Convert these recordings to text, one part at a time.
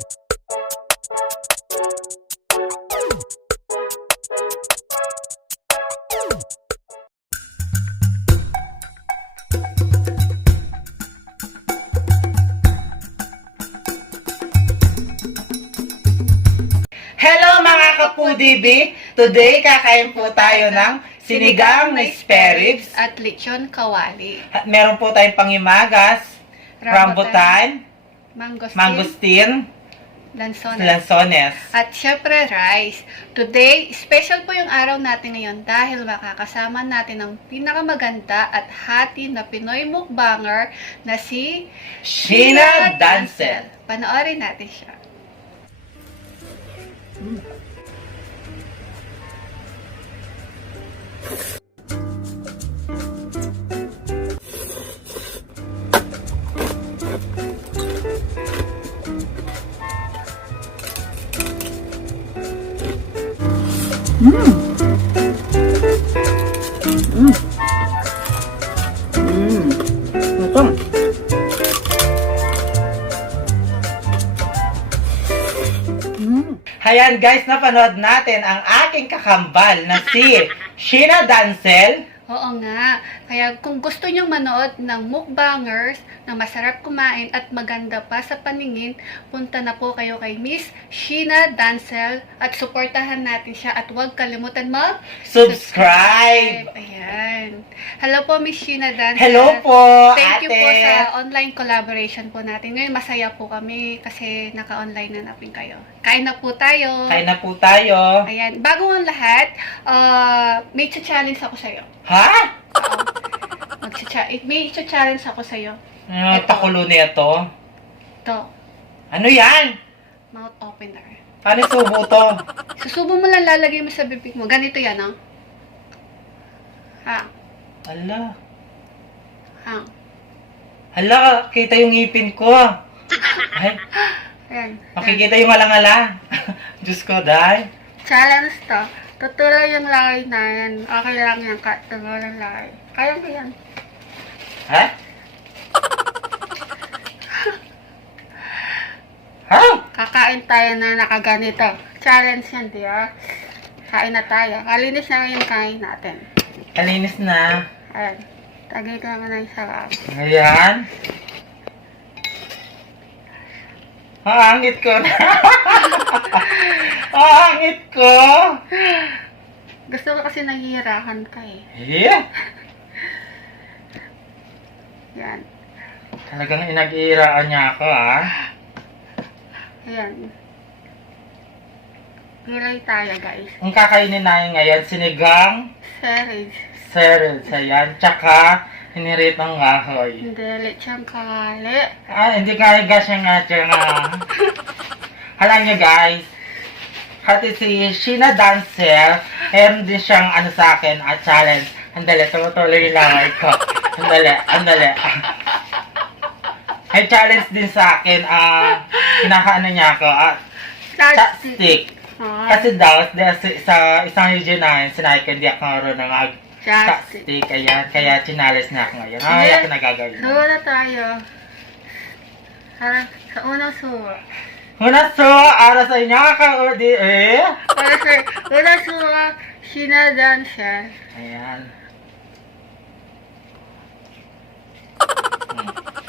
Hello mga kapudibi! Today kakain po tayo ng sinigang na spare ribs. At lechon kawali. Meron po tayong pangimagas, rambutan, mangosteen, lansones. At syempre rice. Today, special po yung araw natin ngayon dahil makakasama natin ang pinakamaganda at hati na Pinoy mukbanger na si Sheena Dancel. Panoorin natin siya. Ito. Hayan guys, napanood natin ang aking kakambal na si Sheena Dancel. Oo nga. Kaya kung gusto nyo manood ng mukbangers na masarap kumain at maganda pa sa paningin, punta na po kayo kay Miss Sheena Dancel at suportahan natin siya at huwag kalimutan Subscribe! Ayan. Hello po, Miss Sheena Dancel. Hello po, Thank you ate. po sa online collaboration po natin. Ngayon, masaya po kami kasi naka-online na natin kayo. Kain na po tayo. Kain na po tayo. Ayan. Bago ang lahat, may challenge ako sa'yo. Ha? May challenge ako sa'yo. Ano pakulo nito? Ito, Ano yan? mouth opener. Paano subo to? Susubo mo lang, lalagay mo sa bibig mo. Ganito yan, no? Ha? Hala. Ha? Hala, kita yung ngipin ko. Ay, Ayan. makikita yung alangala. Diyos ko, dahil. Challenge to. Tuturo yung lagay na yan. Okay lang yan, cut. Tuturo yung lagay. Kaya ko yan. Ha? Ha? Kakain tayo na nakaganito. Challenge yan, di ba? Kain na tayo. Kalinis na yung kain natin. Kalinis na. Ayan. Tagay ko naman ang sarap. Ayan. Ang angit ko na. Ang angit ko. Gusto ko kasi nahihirahan ka eh. Yeah. Yan. Talagang inag-iiraan niya ako, ah. Ayan. Pilay tayo, guys. Ang kakainin namin ngayon, sinigang, Serage. sereds, ayan, tsaka hiniritang kahoy. Hindi, lechang kawali. Ah, hindi kaya gasya nga nga. Alam niyo guys, hati si Sheena Dancel, meron din siyang ano sa akin, challenge. Andali, tumutuloy lang ko. Andali. May challenge din sa akin, kinakaano niya ako, chopstick. Kasi daw, sa isang region namin, sinabi ko hindi ako marunong chopstick. Ayan, kaya chinalis na ako ngayon. Ay, ako nagagawin. Suwa na tayo. Para sa unang suwa. Una ara sa inyo, kakaudi eh. Para sa unang suwa, Sheena Dancel. Ayan.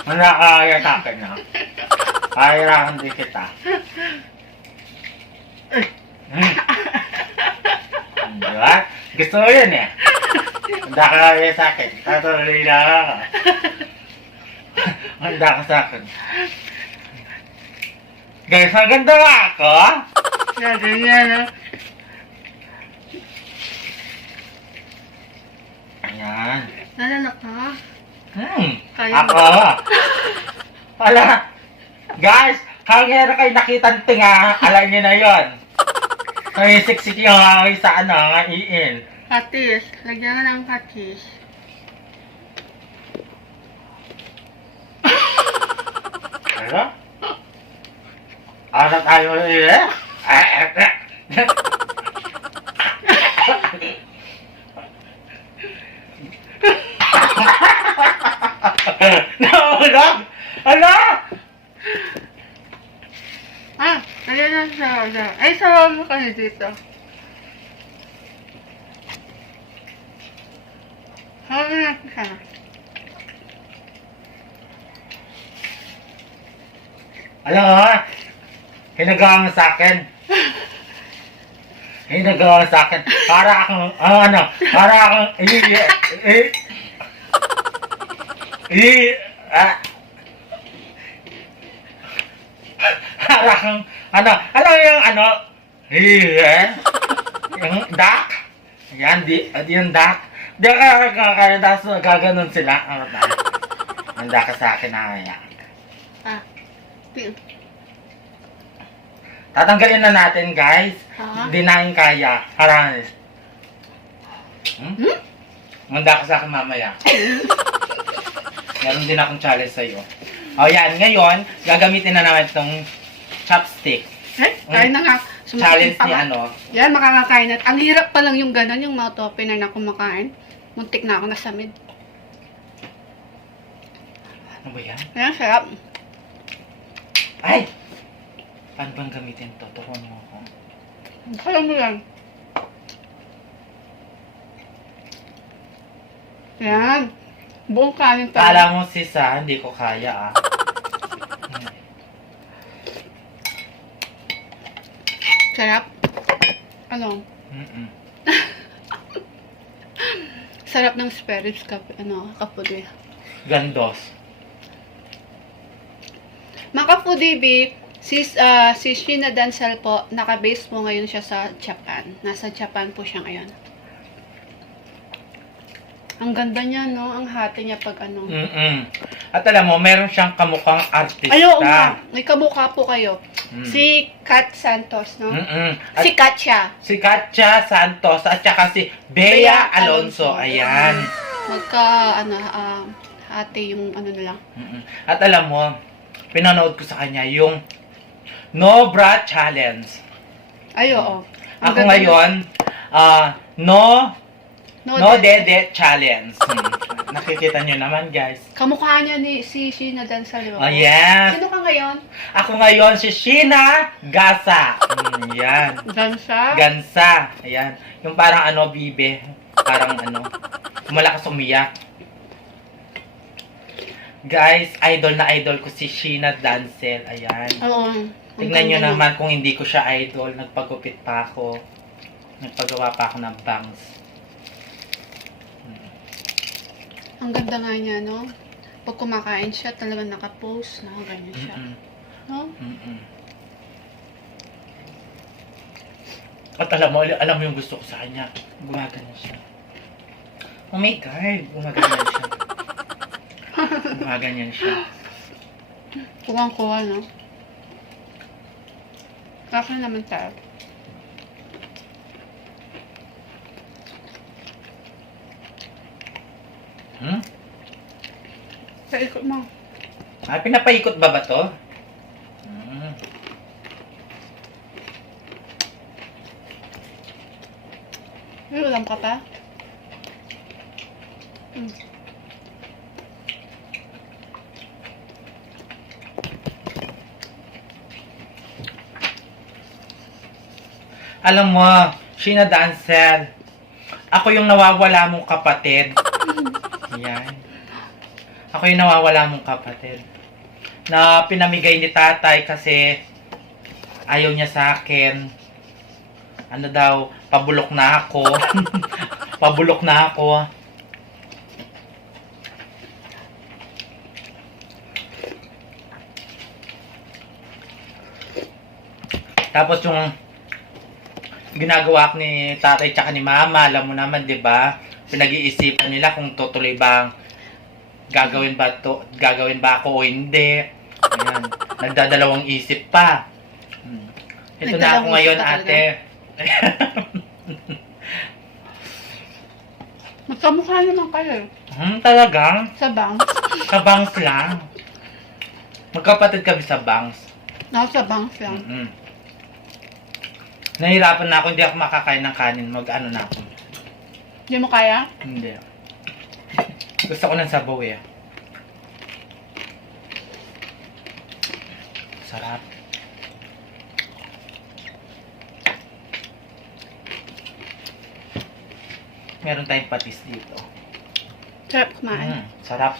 Wala kaya sa akin, no? Kahirapan din kita. Diba? Gusto mo yun eh. Handa ka kaya sa akin. Tatuloy na ako. Handa ka sa akin. Guys, maganda ba ako? Ganyan, no? Ayan. Nalala ka? Kaya Ako. Wala. Guys, kaya kayo nakitang tinga, alam niyo na yun. May siksik yung sa iin. Patis. Lagyan ka ng patis. Ano? Ano tayo eh? Nahulog! Ano? Ayan na siya. Ay, sawa mo kayo dito. Sawa na siya. Alam mo, hinagawa mo sa akin. Hinagawa mo sa akin. Para akong, para akong, para akong, alam mo yung yung duck? Yan, yung duck. Di ka gaganon sila. Handa ka sa akin, Aya. Tatanggalin na natin, guys. Hindi namin kaya. Haranis. Handa ka sa akin mamaya. Meron din akong challenge sa'yo. O yan, ngayon, gagamitin na naman itong chopstick. Kain na nga. Challenge ni Yan, makakakain. At ang hirap pa lang yung gano'n, yung mouth opener na kumakain. Muntik na ako nasamid. Ano ba yan? Ayan, sarap. Ay! Paano bang gamitin to? Turuan mo ako. Kala mo yan. Yan. Buong kanin tayo. Kala mo sisa, hindi ko kaya Sarap. Ano? Sarap ng spare ribs kapudi. Gandos. Mga kapudi, si Sheena Dancel po, naka-base po ngayon siya sa Japan. Nasa Japan po siya ngayon. Ang ganda niya, no? Ang hati niya pag At alam mo, meron siyang kamukhang artista. Ayaw nga. May kamukha po kayo. Si Kat Santos, no? At Si Katya. si Katya Santos at saka si Bea Alonso. Ayan. Hati yung nila. At alam mo, pinanood ko sa kanya yung No Bra Challenge. Ay, oo. Ako ngayon, No Dede Challenge. Nakikita nyo naman, guys. Kamukha niya si Sheena Dancel, di ba? Oh, yes. Sino ka ngayon? Ako ngayon si Sheena Gasa. Yan. Gansa? Gansa. Ayan. Yung parang bibe. Parang malakas umiyak. Guys, idol na idol ko si Sheena Dancel. Ayan. Oo. Tingnan nyo naman kung hindi ko siya idol. Nagpagupit pa ako. Nagpagawa pa ako ng bangs. Ang ganda nga niya, no? Pag kumakain siya, talagang naka-pose. Nakaganyan siya. No? At alam mo yung gusto ko sa kanya. Gumagano siya. Oh my God. Gumaganyan siya. Gumaganyan siya. Kuwang-kuwa, no? Akin naman tayo. Paikot mo. Pinapaikot ba to? May ulam ka pa? Alam mo, Sheena Dancel, ako yung nawawala mong kapatid. Yan. Ako yung nawawala mong kapatid. Na pinamigay ni tatay kasi ayaw niya sa akin. Pabulok na ako. Pabulok na ako. Tapos yung ginagawa ko ni tatay tsaka ni mama, alam mo naman, 'di ba? Pinag-iisipan nila kung tutuloy bang gagawin ba ako o hindi. Ayan. Nagdadalawang isip pa. Ito na ako ngayon, ate. Magkamukha naman kayo. Talagang? Sa bangs. Sa bangs lang. Magkapatid kami sa bangs. Sa bangs lang. Nahirapan na ako, hindi ako makakain ng kanin. Na ako. Hindi mo kaya? Hindi. Gusto ko ng sabaw eh. Sarap. Meron tayong patis dito. Sarap kumain. Sarap.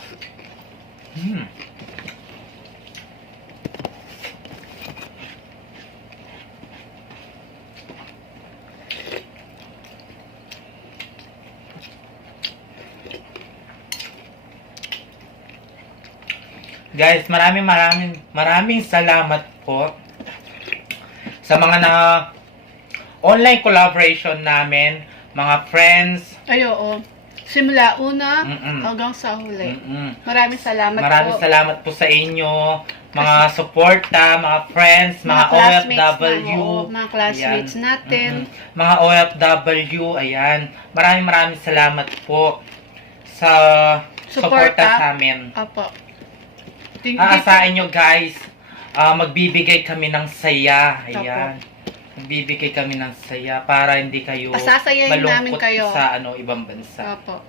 Guys, maraming salamat po sa mga online collaboration namin, mga friends. Ay, oo. Simula una hanggang sa huli. Maraming salamat Maraming po. salamat po sa inyo, mga suporta, mga friends, mga OFW. Mga classmates Ayan. natin. Mga OFW, ayan. Maraming salamat po sa suporta sa amin. Opo. Aasahin nyo guys, magbibigay kami ng saya. Ayan. Magbibigay kami ng saya para hindi kayo Pasasayahin namin malungkot kayo sa ibang bansa. Opo.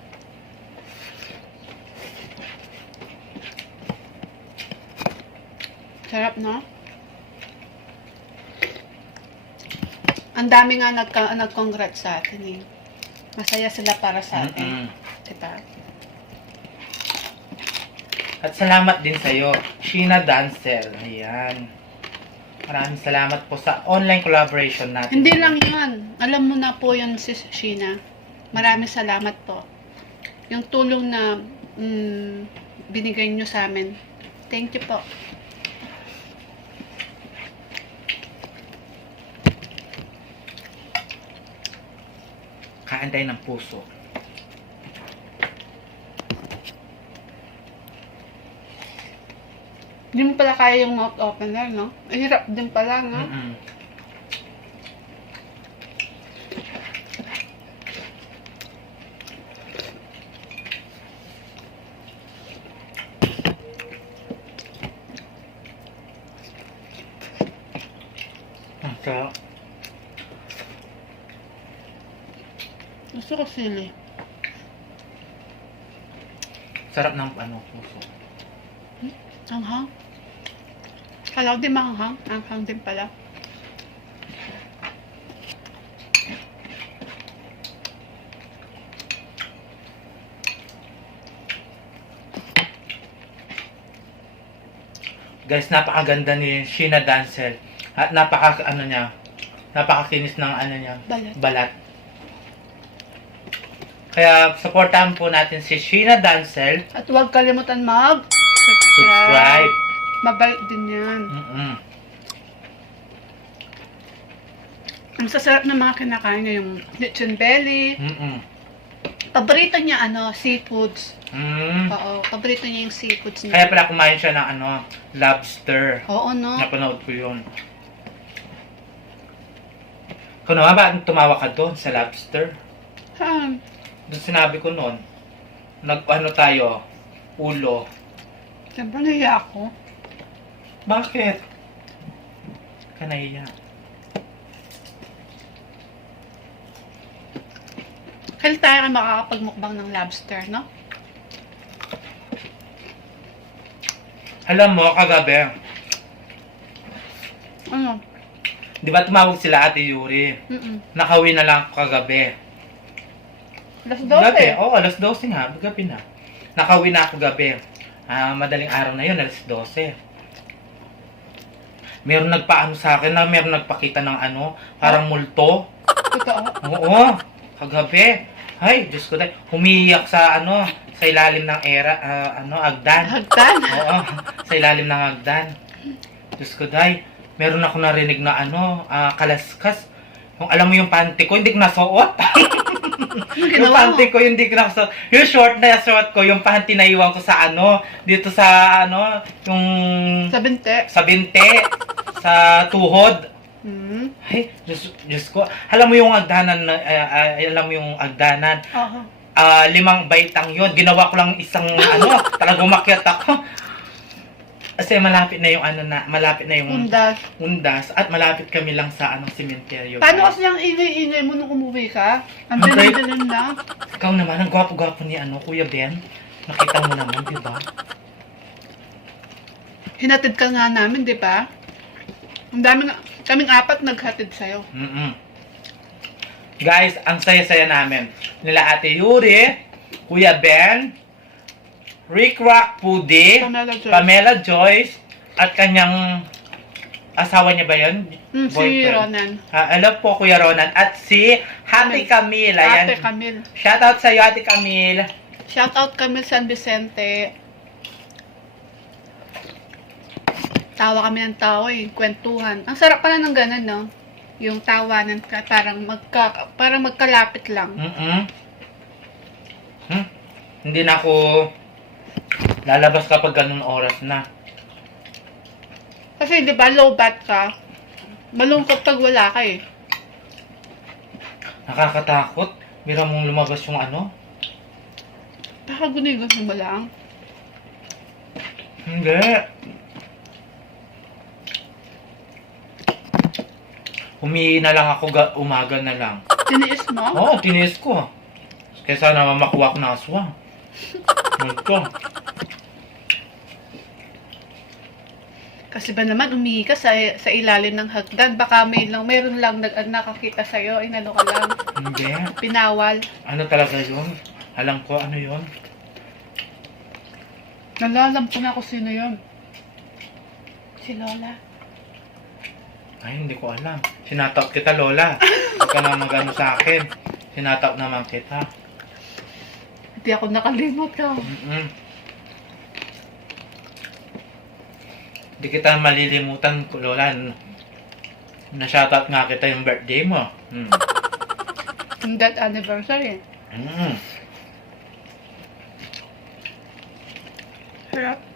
Sarap, no? Ang dami nga nag-congrats sa atin eh. Masaya sila para sa atin. Diba? At salamat din sa'yo, Sheena Dancel. Ayan. Maraming salamat po sa online collaboration natin. Hindi lang yan. Alam mo na po yan, Sis Sheena. Maraming salamat po. Yung tulong na binigay nyo sa amin. Thank you po. Kain tayo ng puso. Hindi mo pala kaya yung mouth opener, no? Ang hirap din pala, no? Sarap. Gusto ko sili. Sarap ng puso. Anghang. Kala ko din maanghang. Anghang din pala. Guys, napakaganda ni Sheena Dancel. At napakakinis ng balat. Kaya, supportahan po natin si Sheena Dancel. At huwag kalimutan mag-subscribe. Mabait din yan. Ang sasarap ng mga kinakain niya, yung lechon belly. Paborito niya, seafoods. Oo, paborito niya yung seafoods niya. Kaya pala kumain siya ng lobster. Oo, no? Napanood ko yun. Kung naman ba tumawa ka doon sa lobster? Saan? Doon sinabi ko noon, tayo, ulo. Siyempre nahiya ako. Bakit? Ka nahiya. Kailan tayo makakapagmukbang ng lobster, no? Alam mo, kagabi, Ano? di ba tumawag sila Ate Yuri? Nakauwi na lang ako kagabi. Alas 12. Gabi, alas 12 nga, gabi na. Nakauwi na ako gabi. Madaling araw na yun, alas 12. Meron nagpaano sa akin na meron nagpakita ng parang multo. Totoo? Oo, kagabi. Ay, Diyos ko dahil, humiyak sa sa ilalim ng agdan. Hagdan? Oo, sa ilalim ng agdan. Diyos ko dahil, meron ako narinig na kalaskas. Yung alam mo yung panty ko, hindi ko nasuot. Yung panty ko, hindi ko nasuot. Yung short ko, yung panty na iwan ko sa dito sa yung... Sa binte. Sa binte. Sa tuhod. Ay, Diyos ko. Alam mo yung agdanan, Oo. 5 baitang yun. Ginawa ko lang isang, talagang umakyat ako. Kasi malapit na yung, malapit na yung undas. At malapit kami lang sa, sementeryo. Paano kasi yung ingay-ingay mo nung umuwi ka? Ang dilim-dilim na. Ikaw naman, ang gwapo-gwapo ni, Kuya Ben. Nakita mo naman, di ba? Hinatid ka nga namin, di ba? Ang dami nga, kaming 4 naghatid sa'yo. Guys, ang saya-saya namin. Nila Ate Yuri, Kuya Ben, Rick Rock Pudi, Pamela Joyce, at kanyang asawa niya ba yun? Si Ronan. Hello po, Kuya Ronan. At si Ate Camille. Ayan. Ate Camille. Shoutout sa iyo, Ate Camille. Shoutout Camille San Vicente. Tawa kami ng tawa eh. Kwentuhan. Ang sarap pala ng ganun, no? Yung tawanan ka, parang magkalapit lang. Hindi na ako lalabas kapag ganun oras na. Kasi di ba low bat ka, malungkot pag wala ka eh. Nakakatakot. Bira mong lumabas yung ano. Baka gusto mo lang. Hindi. Humihi na lang ako umaga na lang. Tiniis mo? Oo, tiniis ko. Kaya sana makuha ko na aswang. Ito. Kasi ba naman umihi ka sa ilalim ng hagdan, baka mayroon lang nakakita sa'yo, inano ka lang. Hindi. Pinawal. Ano talaga yun? Alam ko ano yun. Nalalam ko na kung sino yun. Si Lola. Ay, hindi ko alam. Sinatap kita, Lola. Huwag ka na mag-ano sa akin. Sinatap naman kita. Hindi ako nakalimot ka. Hindi kita malilimutan, Lola. Na-shoutout nga kita yung birthday mo. Yung that anniversary. Sarap.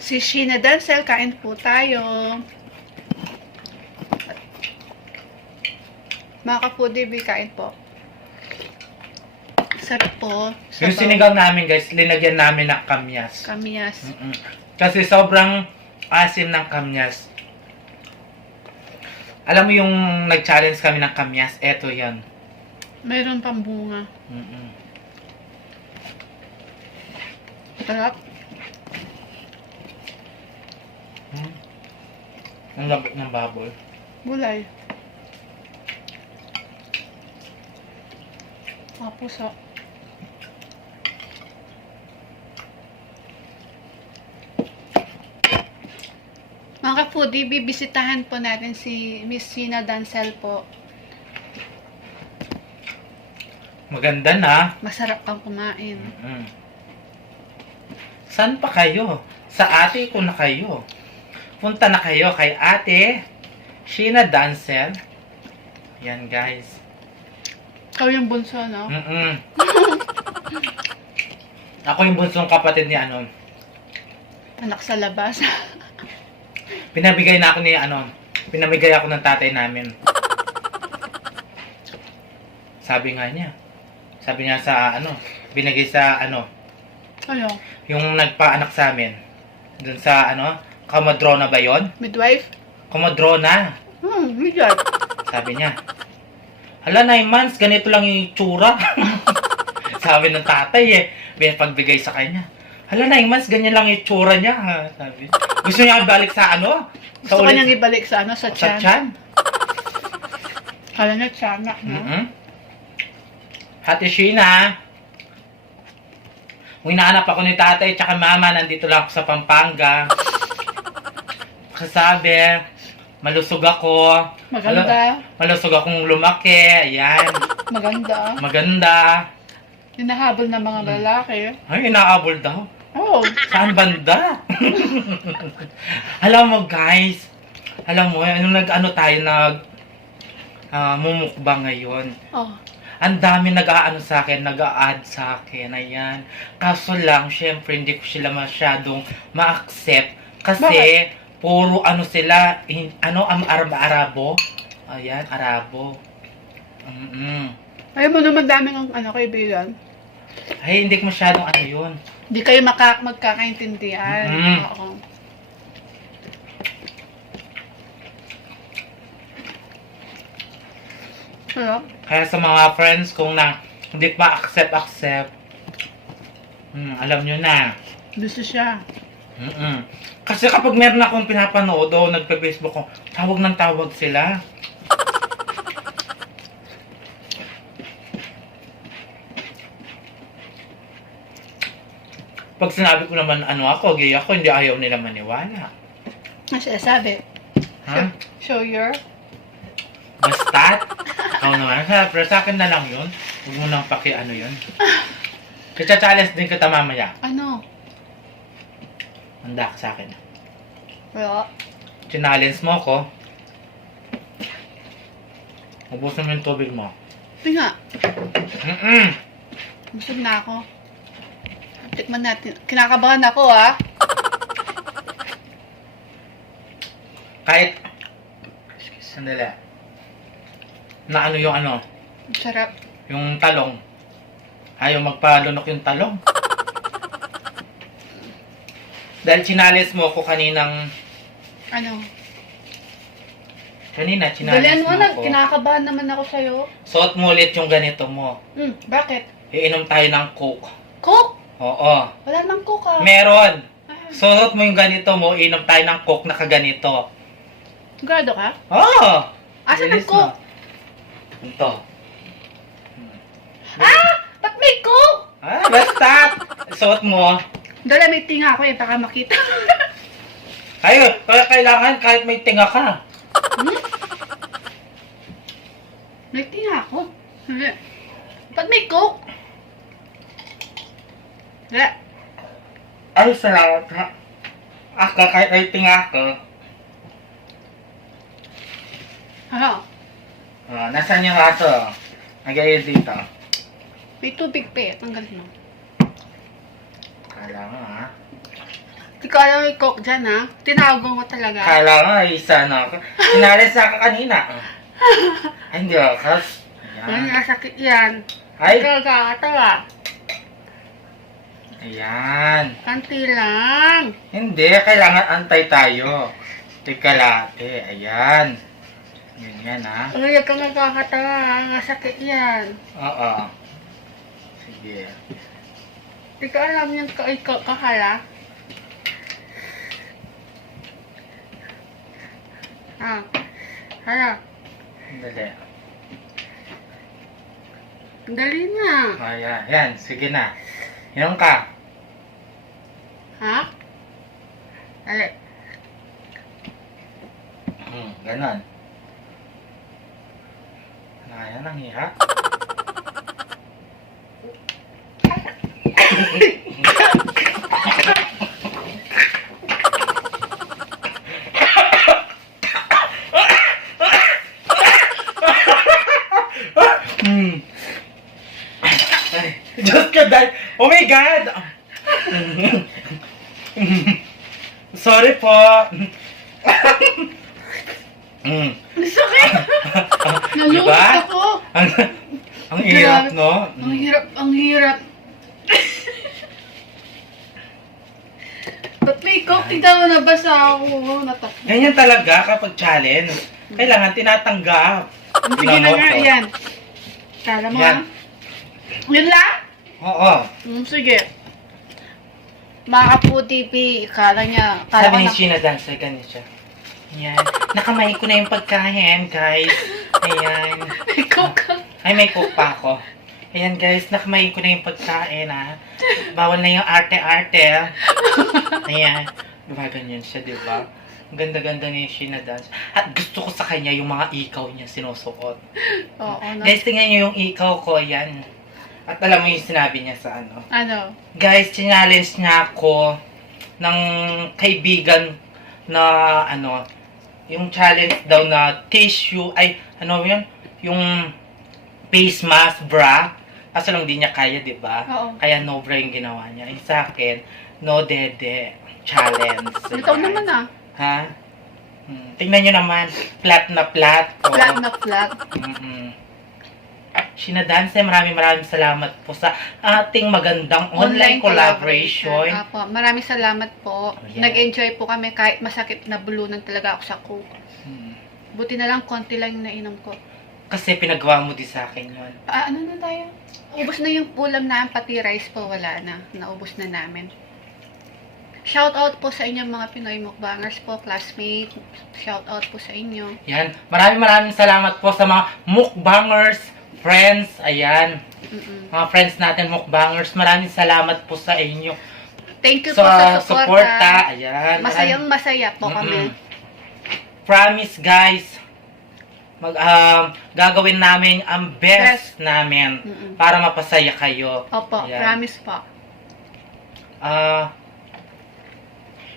Si Sheena Dancel, kain po tayo. Mga kapudi, kain po. Sarap po. Yung sinigang namin, guys, linagyan namin ng kamyas. Kamyas. Kasi sobrang asim ng kamyas. Alam mo yung nag-challenge kami ng kamyas? Eto yan. Mayroon pang bunga. Sarap. Ang lambot ng baboy. Gulay. Mga puso. Mga ka-foodie, bibisitahan po natin si Miss Sheena Dancel po. Maganda na. Masarap pang kumain. Saan pa kayo? Sa ate ko na kayo. Punta na kayo kay Ate Sheena Dancel. Yan, guys. Ikaw yung bunso, no? Ako yung bunsong kapatid ni ano. Anak sa labas. Pinamigay ako ng tatay namin. Sabi niya sa binigay sa Ano? yung nagpaanak sa amin. Dun sa Comadrona ba yon? Midwife? Comadrona. Midwife. Sabi niya, hala, 9 months, ganito lang yung tsura. Sabi ng tatay pagbigay sa kanya. Hala, 9 months, ganyan lang yung tsura niya. Sabi. Gusto niya ibalik sa Gusto ka niyang ibalik sa sa tiyan. Sa tiyan. Kala niya tiyanak, no? Ate Sheena. Hinahanap ako ni tatay tsaka mama, nandito lang ako sa Pampanga. Kasabi, malusog ako. Maganda. Malusog akong lumaki. Ayan. Maganda. Hinahabol ng mga lalaki. Ay, inaabol daw. Oh. Saan banda? Alam mo, guys. Mumukbang ngayon. Oh. Ang dami nag-aano sa akin, nag-a-add sa akin, ayan. Kaso lang, syempre, hindi ko sila masyadong ma-accept. Kasi, puro sila, Arabo. Ayan, Arabo. Ayaw mo naman daming kaibigan. Ay, hindi ko masyadong yun. Hindi kayo magkakaintindihan. Oo. Hello? Kaya sa mga friends kong hindi pa accept, alam nyo na. Gusto siya. Kasi kapag meron akong pinapanood o nagpe-Facebook ko, tawag ng tawag sila. Pag sinabi ko naman ano ako, gay ako, hindi ayaw nila maniwala. Ano siya sabi? Ha? Show your... Basta? Ikaw naman. Pero sa akin na lang yun. Huwag mo nang ano yun. Kaya challenge din kita mamaya. Ano? Handa ka sa akin. Wala. Challenge mo ako. Ubusin mo yung tubig mo. Hindi nga. Busog na ako. Tikman natin. Kinakabahan ako, ah. Kahit... Sandali. Na ano yung ano? Sarap. Yung talong. Ayaw magpalunok yung talong. Dahil chinalis mo ako kaninang... Ano? Kanina, Dalian chinalis mo mo na. ako. Kinakabahan naman ako sa'yo. Suot mo ulit yung ganito mo. Bakit? Iinom tayo ng Coke. Coke? Oo. Wala nang Coke, ah. Meron. Ah, Suot mo yung ganito mo, iinom tayo ng Coke na kaganito. Sigurado ka? Oo. Asan ang Bilis Coke? na. Ito. Ah! Ba't may Coke? Basta. Suot mo. Dala, may tinga ako eh. Baka makita. Ayun, kaya kailangan kahit may tinga ka. May tinga ako. Hindi. Ba't may Coke? Wala. Ay, salamat ha. Kahit may tinga ka. Ano? Nasaan yung aso? Nag-ayun dito. May tubig pa eh. Tanggalin mo. Kala nga ha. Hindi ko alam may Coke dyan, ha? Tinawag mo talaga. Kala nga, isa na ako. Sinalis ako kanina. Ay, hindi ako. Ay, Ayan. nasakit yan. Ay, Kagatawa. ayan. Kanti lang. Hindi, kailangan antay tayo. Teka late, ayan. Ganyan ha. Ay, huwag kang nagkakatawa, ha? Nasakit yan. Oo. Sige. Hindi ko alam yung kakala. Hala. Dali. Ang dali na. Ayan, ayan. Sige na. Inom ka. Ha? Dali. Ganon. Ayan, ang hiha. Ay, Diyos ka dahil. Oh my God! Sorry po. Ang sakit! Nalungkot Diba? ako. Ang hirap, no? Ang hirap, ang hirap. Ba't may Coke? Tignan mo, nabasa ako. Natakot. Ganyan talaga kapag challenge. Kailangan tinatanggap. Sige na nga, yan. Kala mo, Yan. ha? Yun lang? Oo. Sige. Mga Kapu TV, kala niya, kala Sabi ko ni na, Sheena Dancer, ganyan siya. Yan. Nakamay ko na yung pagkain, guys. Ayan. may Coke ka. Ay, may cook pa ako. Ayan, guys. Nakamay ko na yung pagkain, ha. Bawal na yung arte-arte. Ayan. Diba ganyan siya, diba? Ang ganda-ganda ni Sheena Dancer. At gusto ko sa kanya yung mga ikaw niya sinusuot. Oo, no? Guys, tingnan niyo yung ikaw ko, ayan. At alam mo yung sinabi niya sa ano. Ano? Guys, challenge niya ako ng kaibigan na ano, yung challenge daw na tissue, ay ano yun? Yung face mask bra. Kaso lang di niya kaya, di ba? Oo. Kaya no bra yung ginawa niya. Yung sa akin, no dede challenge. Ikaw naman, ah. Ha? Tingnan nyo naman, flat na flat. Oh. Flat na flat. Sheena Dancer, maraming salamat po sa ating magandang online collaboration. Apo, maraming salamat po. Yeah. Nag-enjoy po kami kahit masakit na bulunan talaga ako sa Coke. Hmm. Buti na lang konti lang yung nainom ko. Kasi pinagawa mo din sa akin yun. Ano na tayo? Ubus na yung ulam namin, pati rice po wala na. Naubos na namin. Shout out po sa inyo mga Pinoy mukbangers po, classmate. Shout out po sa inyo. Yan. Maraming salamat po sa mga mukbangers, friends. Ayan. Mga friends natin mukbangers. Maraming salamat po sa inyo. Thank you po sa suporta. Ayan. Masayang masaya po kami. Promise guys, gagawin namin ang best namin para mapasaya kayo. Opo, Ayan. promise po.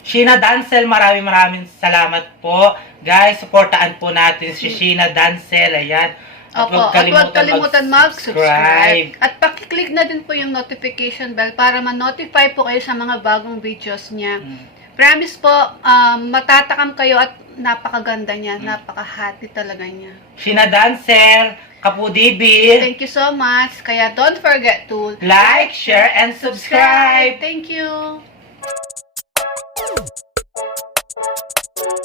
Sheena Dancel, maraming salamat po. Guys, supportaan po natin si Sheena Dancel. Ayan. At Opo, huwag kalimutan mag-subscribe. At pakiclick na din po yung notification bell para ma-notify po kayo sa mga bagong videos niya. Promise po, matatakam kayo at napakaganda niya. Napaka-hati talaga niya. Sheena Dancel, Kapudibi. Thank you so much. Kaya don't forget to like, share, and subscribe. Thank you.